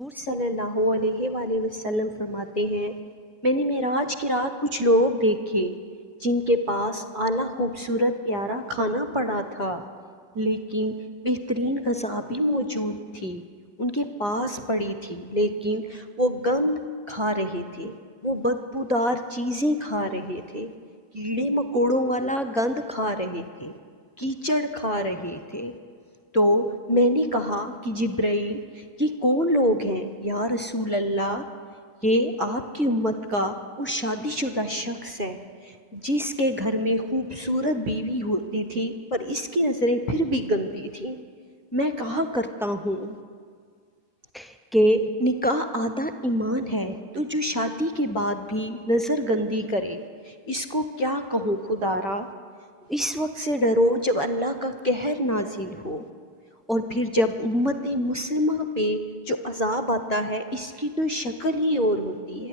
حضور صلی اللہ علیہ وآلہ وسلم فرماتے ہیں، میں نے معراج کی رات کچھ لوگ دیکھے جن کے پاس اعلیٰ خوبصورت پیارا کھانا پڑا تھا، لیکن بہترین غذا بھی موجود تھی ان کے پاس پڑی تھی، لیکن وہ گند کھا رہے تھے، وہ بدبودار چیزیں کھا رہے تھے، کیڑے مکوڑوں والا گند کھا رہے تھے، کیچڑ کھا رہے تھے۔ تو میں نے کہا کہ جبرائیل، یہ کون لوگ ہیں یا رسول اللہ؟ یہ آپ کی امت کا وہ شادی شدہ شخص ہے جس کے گھر میں خوبصورت بیوی ہوتی تھی پر اس کی نظریں پھر بھی گندی تھیں۔ میں کہا کرتا ہوں کہ نکاح آدھا ایمان ہے، تو جو شادی کے بعد بھی نظر گندی کرے اس کو کیا کہوں خدارا؟ اس وقت سے ڈرو جب اللہ کا قہر نازل ہو، اور پھر جب امت مسلمہ پہ جو عذاب آتا ہے اس کی تو شکل ہی اور ہوتی ہے۔